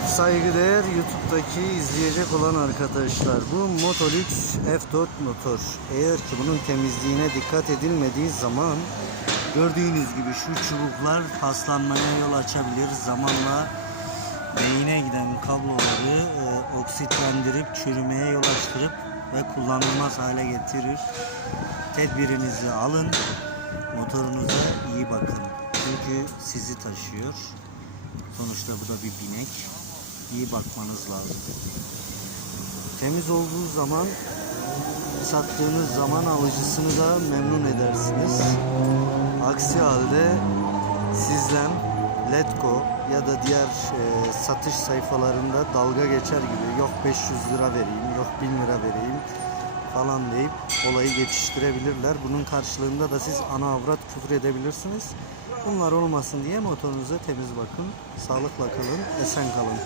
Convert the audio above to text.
Evet saygıdeğer YouTube'daki izleyecek olan arkadaşlar bu Motolux F4 motor. Eğer ki bunun temizliğine dikkat edilmediği zaman gördüğünüz gibi şu çubuklar paslanmaya yol açabilir. Zamanla beyine giden kabloları e, oksitlendirip çürümeye yol açtırıp ve kullanılmaz hale getirir. Tedbirinizi alın. Motorunuza iyi bakın. Çünkü sizi taşıyor. Sonuçta bu da bir binek. İyi bakmanız lazım. Temiz olduğu zaman sattığınız zaman alıcısını da memnun edersiniz. Aksi halde sizden Letgo ya da diğer e, satış sayfalarında dalga geçer gibi yok 500 lira vereyim, yok 1000 lira vereyim falan deyip olayı geçiştirebilirler. Bunun karşılığında da siz ana avrat küfür edebilirsiniz. Bunlar olmasın diye motorunuza temiz bakın. Sağlıkla kalın, esen kalın.